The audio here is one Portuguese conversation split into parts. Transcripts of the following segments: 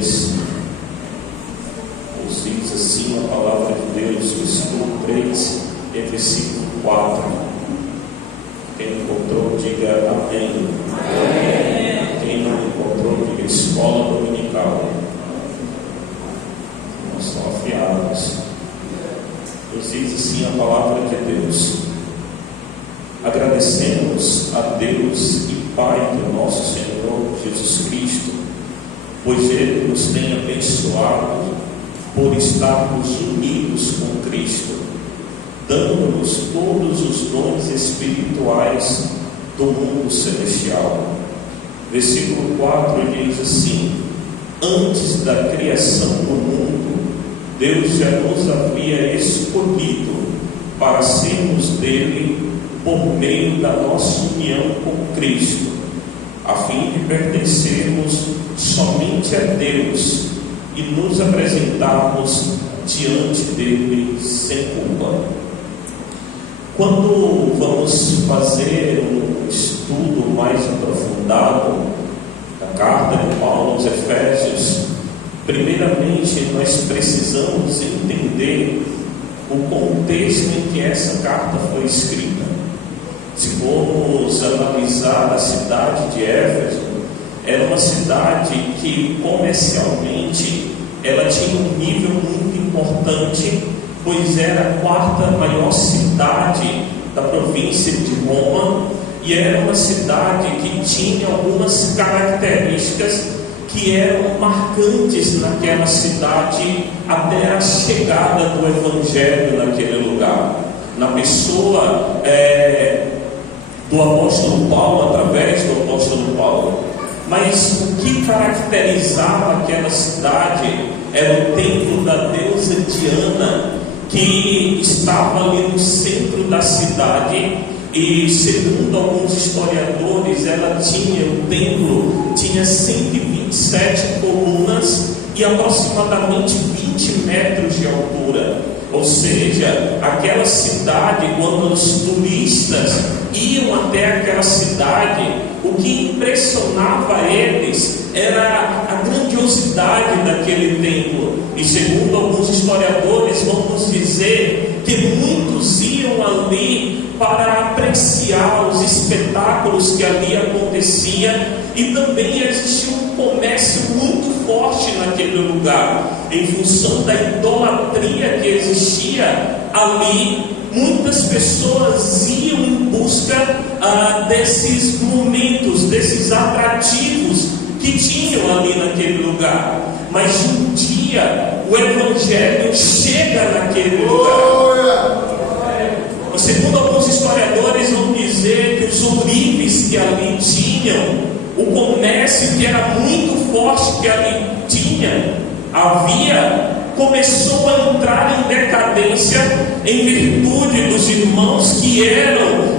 3. Nos diz assim a palavra de Deus, versículo 3 e versículo 4. Quem encontrou, diga amém. Amém. Quem não encontrou, diga escola dominical. Nós somos afiados. Nos diz assim a palavra de Deus: agradecemos a Deus e Pai do nosso Senhor Jesus Cristo, pois Ele nos tem abençoado por estarmos unidos com Cristo, dando-nos todos os dons espirituais do mundo celestial. Versículo 4 diz assim: antes da criação do mundo, Deus já nos havia escolhido para sermos dele por meio da nossa união com Cristo, a fim de pertencermos somente a Deus e nos apresentarmos diante dele sem culpa. Quando vamos fazer um estudo mais aprofundado da carta de Paulo aos Efésios, primeiramente nós precisamos entender o contexto em que essa carta foi escrita. Se formos analisar a cidade de Éfeso, era uma cidade que comercialmente ela tinha um nível muito importante, pois era a quarta maior cidade da província de Roma, e era uma cidade que tinha algumas características que eram marcantes naquela cidade até a chegada do Evangelho naquele lugar, na pessoa do apóstolo Paulo, através do apóstolo Paulo. Mas o que caracterizava aquela cidade era o templo da deusa Diana, que estava ali no centro da cidade, e segundo alguns historiadores, o templo tinha 127 colunas e aproximadamente 20 metros de altura. Ou seja, aquela cidade, quando os turistas iam até aquela cidade, o que impressionava eles era a grandiosidade daquele templo. E segundo alguns historiadores, vamos dizer que muitos iam ali para apreciar os espetáculos que ali aconteciam, e também existia um comércio muito forte naquele lugar. Em função da idolatria que existia ali, muitas pessoas iam em busca desses momentos, desses atrativos que tinham ali naquele lugar. Mas um dia o Evangelho chega naquele lugar. E segundo alguns historiadores, vão dizer que os ourives que ali tinham, o comércio que era muito forte que ali começou a entrar em decadência em virtude dos irmãos que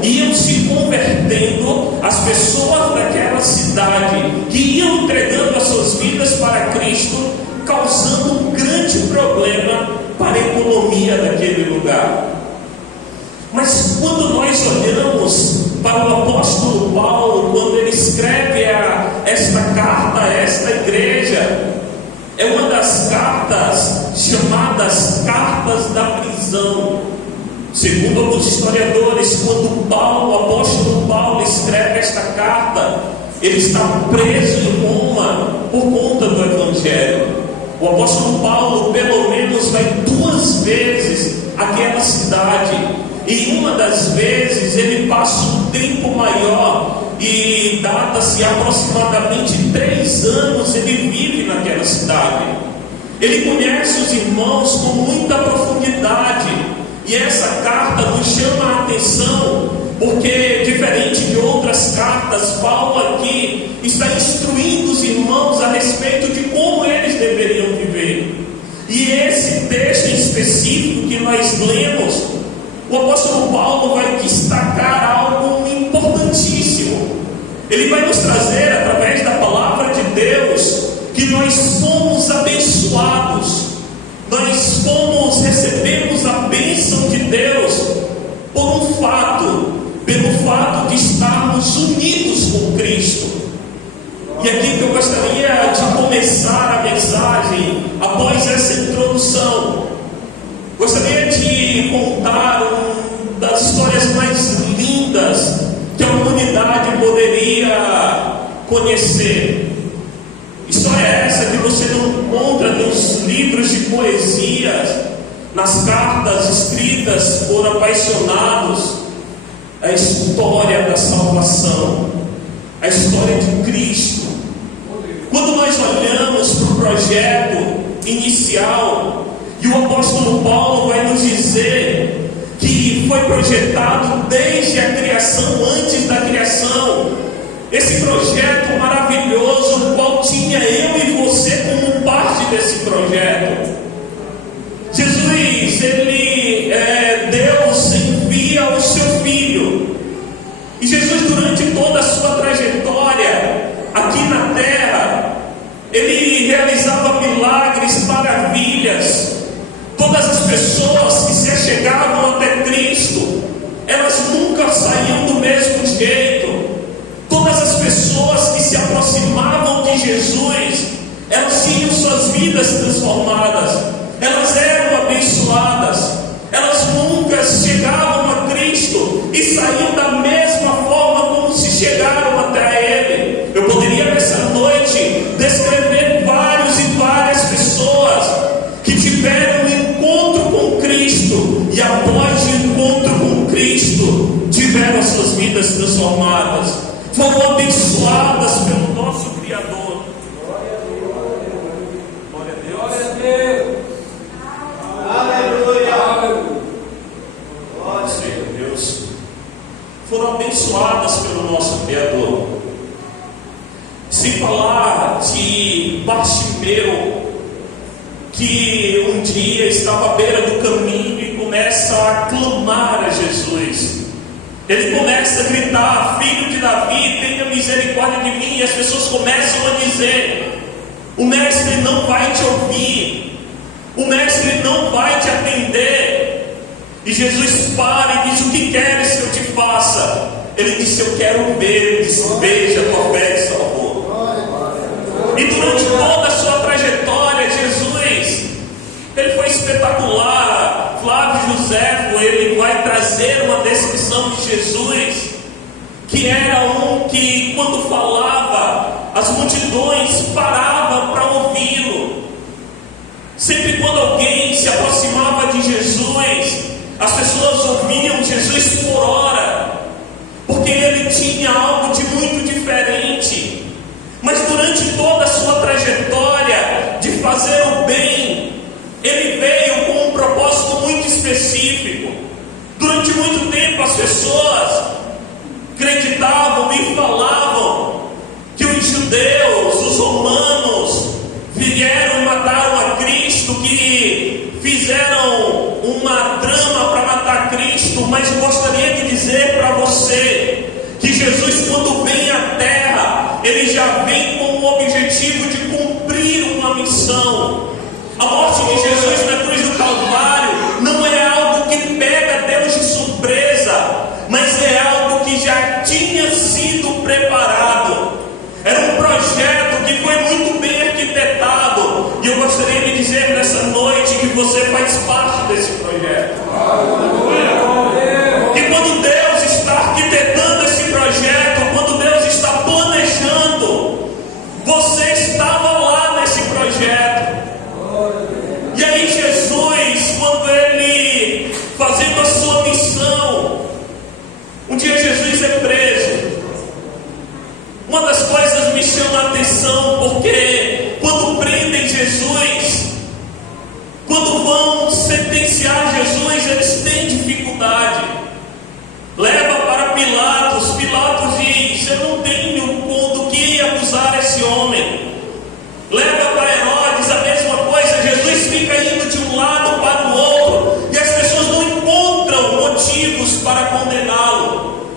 iam se convertendo, as pessoas daquela cidade que iam entregando as suas vidas para Cristo, causando um grande problema para a economia daquele lugar. Mas quando nós olhamos para o apóstolo Paulo, quando ele escreve esta carta a esta igreja, é uma das cartas chamadas cartas da prisão. Segundo alguns historiadores, quando o apóstolo Paulo escreve esta carta, ele está preso em Roma por conta do Evangelho. O apóstolo Paulo pelo menos vai 2 vezes àquela cidade, e uma das vezes ele passa um tempo maior, e data-se aproximadamente 3 anos ele vive naquela cidade. Ele conhece os irmãos com muita profundidade, e essa carta nos chama a atenção, porque diferente de outras cartas, Paulo aqui está instruindo os irmãos a respeito de como eles deveriam viver. E esse texto em específico que nós lemos, o apóstolo Paulo vai destacar algo importantíssimo. Ele vai nos trazer, através da palavra de Deus, que nós somos abençoados, recebemos a bênção de Deus pelo fato de estarmos unidos com Cristo. E aqui que eu gostaria de começar a mensagem você. História é essa que você não encontra nos livros de poesias, nas cartas escritas por apaixonados. A história da salvação, a história de Cristo. Quando nós olhamos para o projeto inicial, e o apóstolo Paulo vai nos dizer que foi projetado desde a criação, antes da criação, esse projeto maravilhoso, o qual tinha eu e você como parte desse projeto. Jesus, Deus envia o seu Filho, e Jesus, durante toda a sua trajetória aqui na terra, ele realizava milagres, maravilhas. Todas as pessoas que se achegavam até Cristo, elas nunca saíam do mesmo jeito. Todas as pessoas que se aproximavam de Jesus, elas tinham suas vidas transformadas, elas eram abençoadas, elas nunca chegavam a Cristo e saíam da mesma forma como se chegaram até Ele. Eu poderia nessa noite descrever vários e várias pessoas que tiveram um encontro com Cristo, e após o encontro com Cristo, tiveram suas vidas transformadas, foram abençoadas pelo nosso Criador. Glória a Deus. Glória a Deus. Aleluia. Glória a Deus. Foram abençoadas pelo nosso Criador. Sem falar de Bartimeu, que um dia estava à beira do caminho e começa a clamar a Jesus. Ele começa a gritar: Filho de Davi, tenha misericórdia de mim. E as pessoas começam a dizer: o mestre não vai te ouvir, o mestre não vai te atender. E Jesus para e diz: o que queres que eu te faça? Ele disse: eu quero ver. Ele disse: veja, tua fé te salvou. E durante toda a sua trajetória, Jesus, ele foi espetacular. Flávio José, ele vai trazer uma descrição de Jesus, que era um que, quando falava, as multidões paravam para ouvi-lo. Sempre quando alguém se aproximava de Jesus, as pessoas ouviam Jesus por hora, porque ele tinha algo de muito diferente. Mas durante toda a sua trajetória de fazer o bem, ele veio com um propósito muito específico. Durante muito tempo as pessoas acreditavam e falavam que os judeus, os romanos, vieram e mataram a Cristo, que fizeram uma trama para matar Cristo. Mas eu gostaria de dizer para você que Jesus, quando vem à terra, ele já vem com o objetivo de cumprir uma missão. A morte de Jesus na cruz do Calvário não é algo que pega Deus de surpresa, mas é algo que já tinha sido preparado. Era um projeto que foi muito bem arquitetado, e eu gostaria de dizer nessa noite que você faz parte desse projeto. E quando Deus está arquitetando esse projeto, quando Deus está planejando, você estava lá nesse projeto. E aí Jesus, quando ele fazendo a sua missão, um dia Jesus é preso. Uma das coisas me chama a atenção, porque quando prendem Jesus, quando vão sentenciar Jesus, eles têm dificuldade. Leva para Pilatos. Pilatos diz: eu não tenho do que acusar esse homem. Leva para Herodes, a mesma coisa. Jesus fica indo de um lado para o outro, e as pessoas não encontram motivos para condená-lo,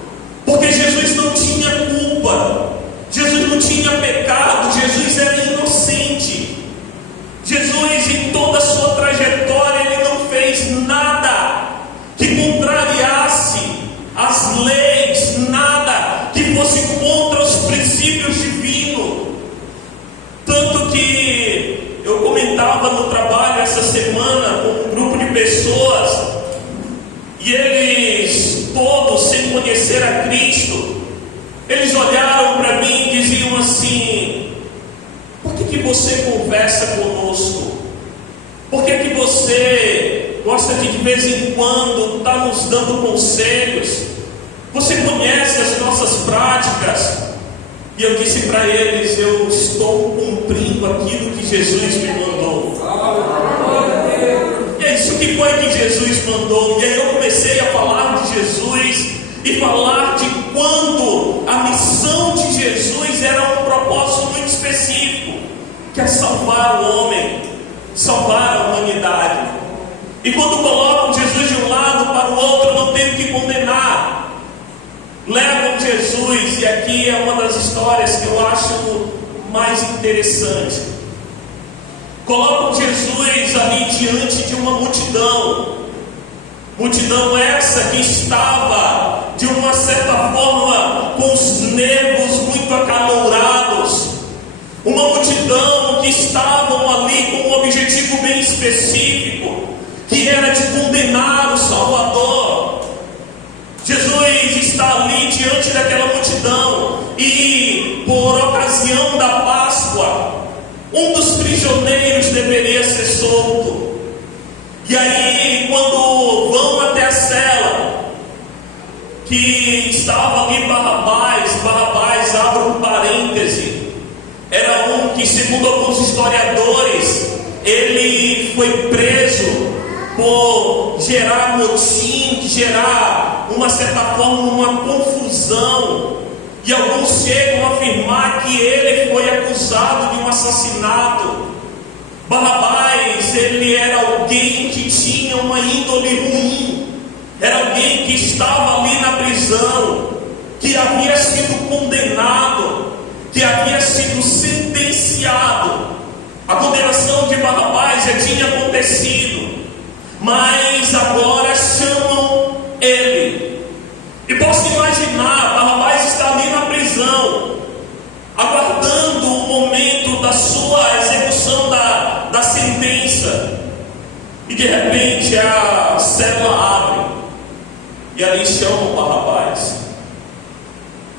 porque Jesus não tinha culpa, Jesus não tinha pecado, Jesus era inocente. Jesus, em toda a sua trajetória, ele não fez nada que contrariasse as leis, nada que fosse contra os princípios divinos. Tanto que eu comentava no trabalho essa semana com um grupo de pessoas, e eles todos, sem conhecer a Cristo, eles olharam para mim e diziam diziam assim: por que você conversa conosco? Por que você gosta de vez em quando estar nos dando conselhos? Você conhece as nossas práticas? E eu disse para eles: eu estou cumprindo aquilo que Jesus me mandou. E é isso que foi que Jesus mandou. E aí eu comecei a falar de Jesus e falar de quando a missão de Jesus era um propósito muito específico, que é salvar o homem, salvar a humanidade. E quando colocam Jesus de um lado para o outro, não tem o que condenar. Levam Jesus, e aqui é uma das histórias que eu acho mais interessante. Colocam Jesus ali diante de uma multidão. Multidão essa que estava, de uma certa forma, com os nervos muito acalorados. Uma multidão que estavam ali com um objetivo bem específico, que era de condenar o Salvador. Jesus está ali diante daquela multidão, e por ocasião da Páscoa, um dos prisioneiros deveria ser solto. E aí, quando vão até a cela, que estava ali Barrabás, abre um parêntese, era um que, segundo alguns historiadores, ele foi preso por gerar motim, gerar, uma certa forma, uma confusão. E alguns chegam a afirmar que ele foi acusado de um assassinato. Barrabás, ele era alguém que tinha uma índole ruim, era alguém que estava ali na prisão, que havia sido condenado, que havia sido sentenciado. A condenação de Barrabás já tinha acontecido, mas agora chamam ele. E posso imaginar, Barrabás está ali na prisão, aguardando o momento da sua execução da sentença. E de repente a cela abre, e ali chamam Barrabás.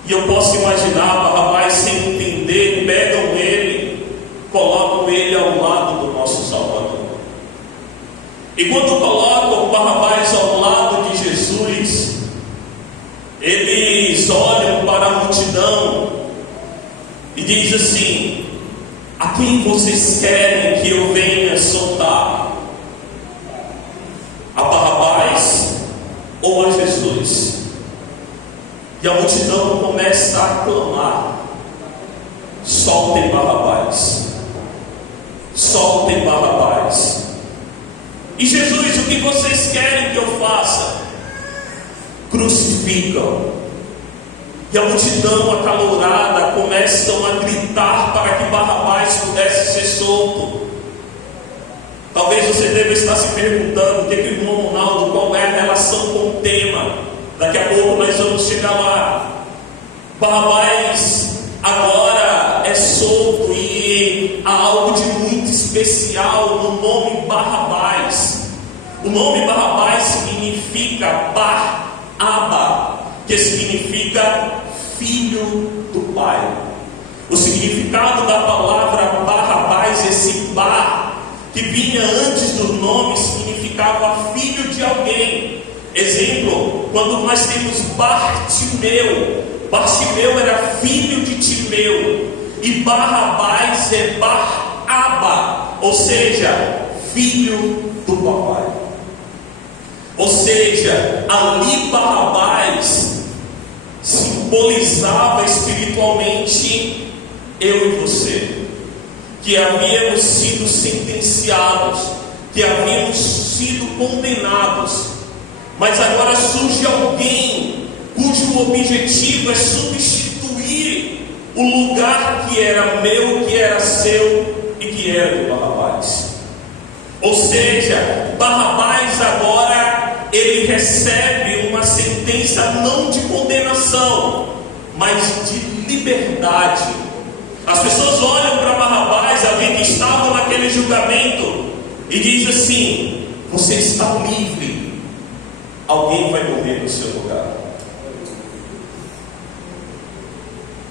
E eu posso imaginar Barrabás, sem entender, pegam ele, colocam ele ao lado do nosso Salvador. E quando colocam Barrabás ao lado de Jesus, eles olham para a multidão e dizem assim: a quem vocês querem que eu venha soltar? A Barrabás ou a Jesus? E a multidão começa a clamar: soltem Barrabás, soltem Barrabás. E Jesus: o que vocês querem que eu faça? Crucificam. E a multidão acalorada começam a gritar para que Barrabás pudesse ser solto. Talvez você deva estar se perguntando: o que o irmão Ronaldo, qual é a relação com o tema? Daqui a pouco nós vamos chegar lá. Barrabás agora é solto, e há algo de muito especial no nome Barrabás. O nome Barrabás significa Bar-Abba, que significa filho do pai. O significado da palavra Barrabás, esse Bar, que vinha antes do nome, significava filho de alguém. Exemplo, quando nós temos Bartimeu. Bartimeu era filho de Timeu, e Barrabás é Bar-Abba, ou seja, filho do papai. Ou seja, ali Barrabás simbolizava espiritualmente eu e você, que havíamos sido sentenciados, que havíamos sido condenados, mas agora surge alguém cujo objetivo é substituir o lugar que era meu, que era seu e que era do Barrabás. Ou seja, Barrabás agora ele recebe uma sentença não de condenação, mas de liberdade. As pessoas olham para Barrabás, alguém que estava naquele julgamento, e diz assim: você está livre, alguém vai morrer no seu lugar.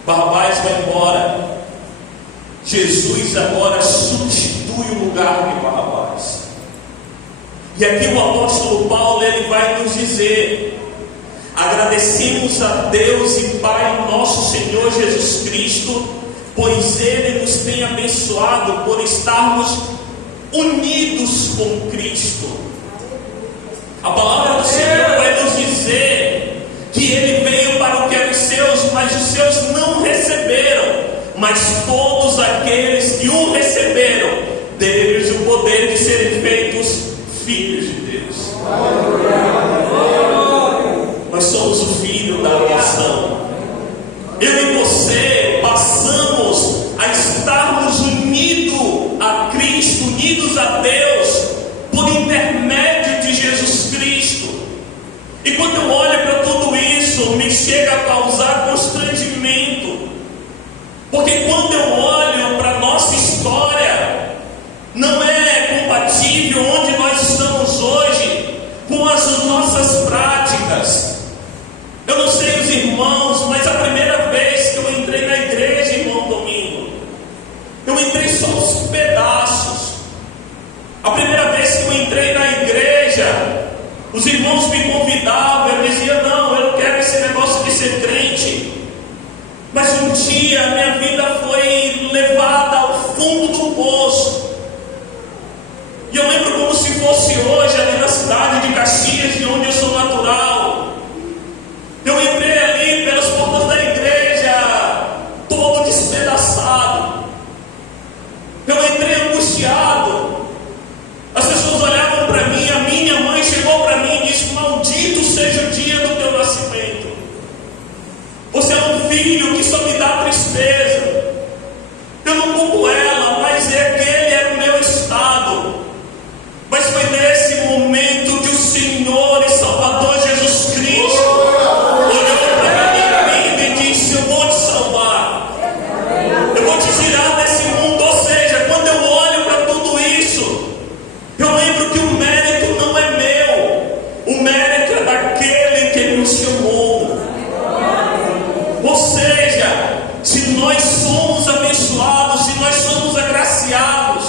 Barrabás vai embora. Jesus agora substitui o lugar de Barrabás. E aqui o apóstolo Paulo, ele vai nos dizer: agradecemos a Deus e Pai nosso Senhor Jesus Cristo, pois Ele nos tem abençoado por estarmos unidos com Cristo. A palavra do Senhor vai nos dizer que Ele veio para o que era os seus, mas os seus não receberam. Mas todos aqueles que o receberam, deu-lhes o poder de serem feitos filhos de Deus. Nós somos o filho da adoção. Eu e você passamos a estarmos unidos a Cristo, unidos a Deus, por intermédio de Jesus Cristo. E quando eu olho para tudo isso, me chega a causar constrangimento, porque quando eu olho para a nossa história, não é compatível onde nós estamos hoje com as nossas práticas. Eu não sei os irmãos, mas a primeira vez que eu entrei na igreja, irmão Domingo, eu entrei só uns pedaços. A primeira vez que eu entrei na igreja, os irmãos me convidavam, eu dizia: não, eu não quero esse negócio de ser crente. Mas um dia a minha vida foi levada ao fundo do poço. E eu lembro como se fosse hoje, ali na cidade de Caxias, de onde eu sou natural. Eu entrei ali pelas portas da igreja, todo despedaçado. Eu entrei angustiado. As pessoas olhavam para mim, a minha mãe chegou para mim e disse: maldito seja o dia do teu nascimento. Você é um filho que só me dá tristeza. Eu não culpo ela, mas aquele era o meu estado. Mas foi nesse momento que o Senhor e Salvador Jesus Cristo olhou para a minha vida e disse: eu vou te salvar, eu vou te tirar desse mundo. Ou seja, quando eu olho para tudo isso, eu lembro que o mérito não é meu, o mérito é daquele que nos chamou. Ou seja, se nós somos abençoados, se nós somos agraciados,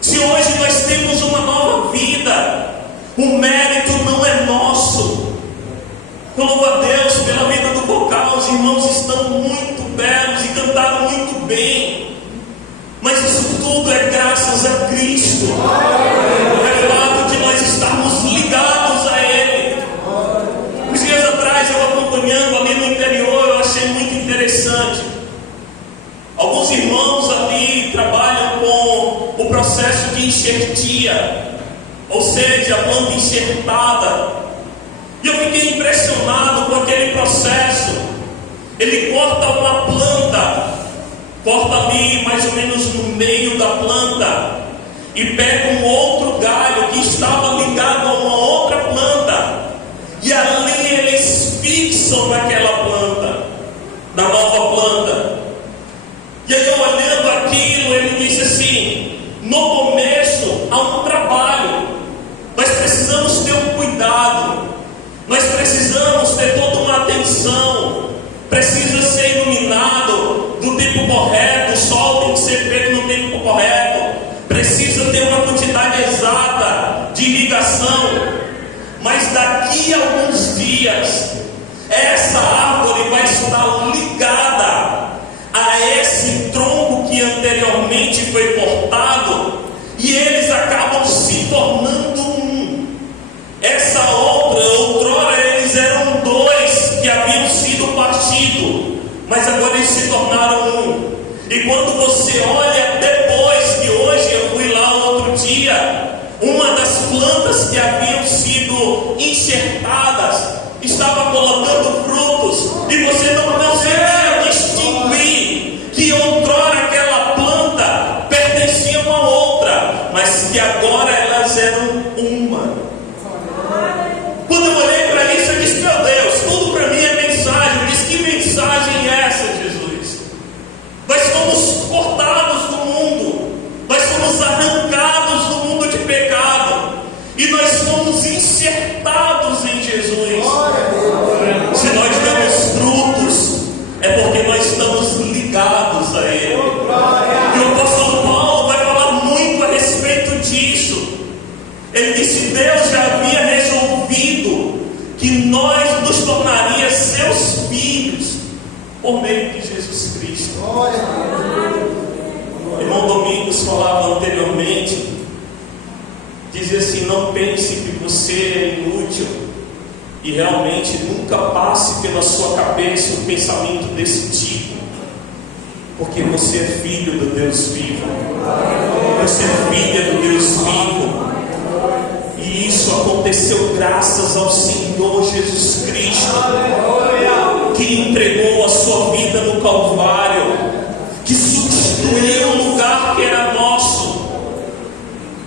se hoje nós temos uma nova vida, o mérito não é nosso. Eu louvo a Deus pela vida do vocal, os irmãos estão muito belos e cantaram muito bem, mas isso tudo é graças a Cristo. É fato de nós estarmos ligados a Ele. Uns dias atrás, eu acompanhando ali no interior, eu achei muito interessante. Alguns irmãos ali trabalham com o processo de enxertia, ou seja, a planta enxertada. E eu fiquei impressionado com aquele processo. Ele corta uma planta, corta ali mais ou menos no meio da planta, e pega um outro galho que estava ligado a uma outra planta, e ali eles fixam naquela planta, na nova planta. E aí, eu olhando aquilo, ele disse assim: no começo há um trabalho, nós precisamos ter um cuidado, nós precisamos ter toda uma atenção, precisa ser iluminado no tempo correto, o sol tem que ser feito no tempo correto, precisa ter uma quantidade exata de irrigação. Mas daqui a alguns dias, essa árvore vai estar ligada a esse tronco que anteriormente foi cortado, e eles acabam se tornando um. Essa outrora eles eram dois que haviam sido partidos, mas agora eles se tornaram um. E quando você olha depois, que hoje eu fui lá outro dia, uma das plantas que haviam sido enxertadas estava colocando frutos, e você não conseguia distinguir que outrora aquela planta pertencia a uma outra, mas que agora elas eram uma. Quando eu olhei para isso, eu disse: meu Deus, tudo para mim é mensagem. Eu disse: que mensagem é essa, Jesus? Nós fomos cortados do mundo, nós fomos arrancados do mundo de pecado, e nós fomos enxertados em Jesus. Se nós damos frutos, é porque nós estamos nos falava anteriormente, dizia assim: não pense que você é inútil. E realmente nunca passe pela sua cabeça um pensamento desse tipo, porque você é filho do Deus vivo, você é filha do Deus vivo, e isso aconteceu graças ao Senhor Jesus Cristo, que entregou a sua vida no Calvário, que substituiu o lugar que era nosso.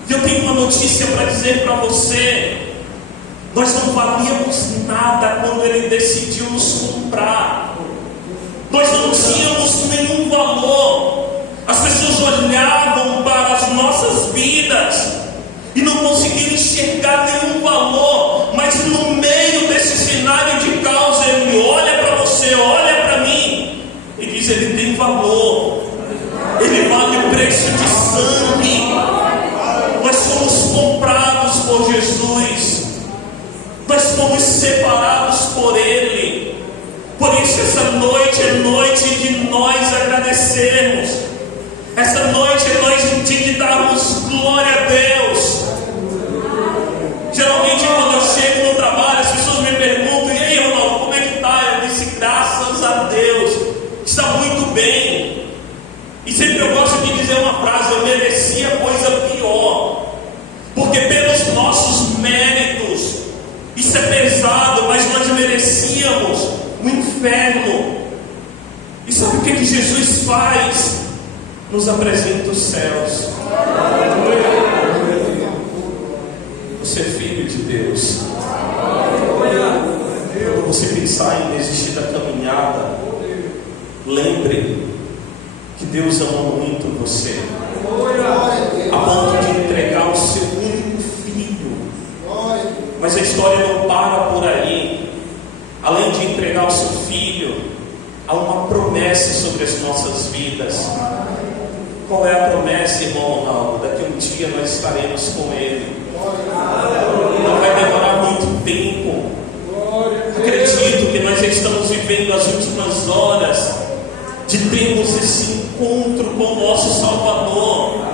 E eu tenho uma notícia para dizer para você: nós não valíamos nada quando Ele decidiu nos comprar. Nós não tínhamos nenhum valor. As pessoas olhavam para as nossas vidas e não conseguiam enxergar nenhum valor. Mas no meio desse cenário de causa, Ele olha para você, olha para mim e diz: Ele tem valor. Ele vale o preço de sangue. Nós somos comprados por Jesus. Nós fomos separados por Ele. Por isso essa noite é noite de nós agradecermos. Essa noite é noite de darmos glória a Deus. Geralmente quando eu chego no trabalho, as pessoas me perguntam: e aí, Ronaldo, como é que está? Eu disse: graças a Deus, está muito bem. E sempre eu gosto de dizer uma frase: eu merecia coisa pior, porque pelos nossos méritos, isso é pesado, mas nós merecíamos o inferno. E sabe o que Jesus faz? Nos apresenta os céus. Você é filho de Deus. Quando você pensar em desistir da caminhada, lembre que Deus ama muito você, a ponto de entregar o seu único filho. Mas a história não para por aí. Além de entregar o seu filho, há uma promessa sobre as nossas vidas. Qual é a promessa, irmão Ronaldo? Daqui a um dia nós estaremos com Ele. Não vai demorar muito tempo. Acredito que nós já estamos vivendo as últimas horas de termos esse encontro com o nosso Salvador.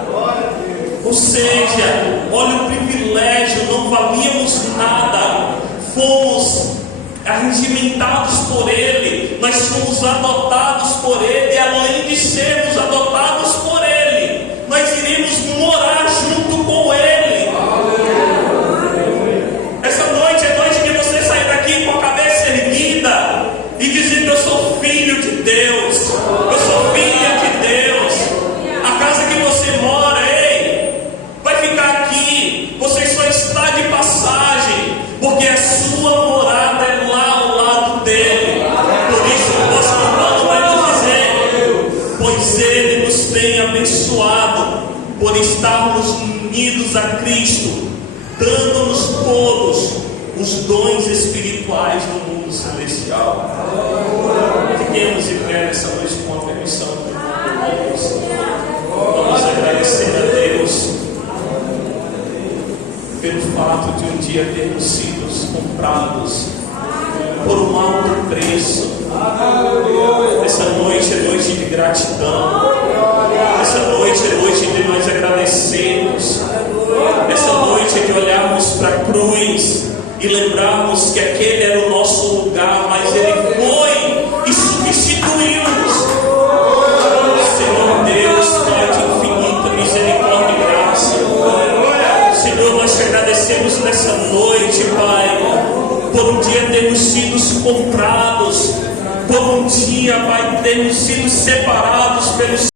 Ou seja, olha o privilégio, não valíamos nada, fomos arregimentados por Ele, nós fomos adotados por Ele, e além de sermos adotados por Ele, nós iremos morar junto com Ele. Essa noite é noite que você sair daqui com a cabeça erguida e dizendo: eu sou filho de Deus, eu sou filha de Deus. A casa que você mora, vai ficar aqui, você só está de passagem, porque a sua morada é lá ao lado dele. Por isso o apóstolo Paulo vai nos dizer: pois Ele nos tem abençoado por estarmos unidos a Cristo, dando-nos todos os dons espirituais do mundo celestial. Fiquemos em pé nessa noite com a permissão do Deus. Vamos agradecer a Deus pelo fato de um dia termos sido comprados por um alto preço. Essa noite é noite de gratidão. Essa noite é noite de nós agradecermos. Essa noite é de olharmos para a cruz e lembrarmos que aquele era o nosso lugar, mas Ele foi e substituiu-nos. Senhor Deus, Pai de infinita misericórdia e graça, Senhor, nós te agradecemos nessa noite, Pai, por um dia termos sido comprados, por um dia, Pai, termos sido separados pelos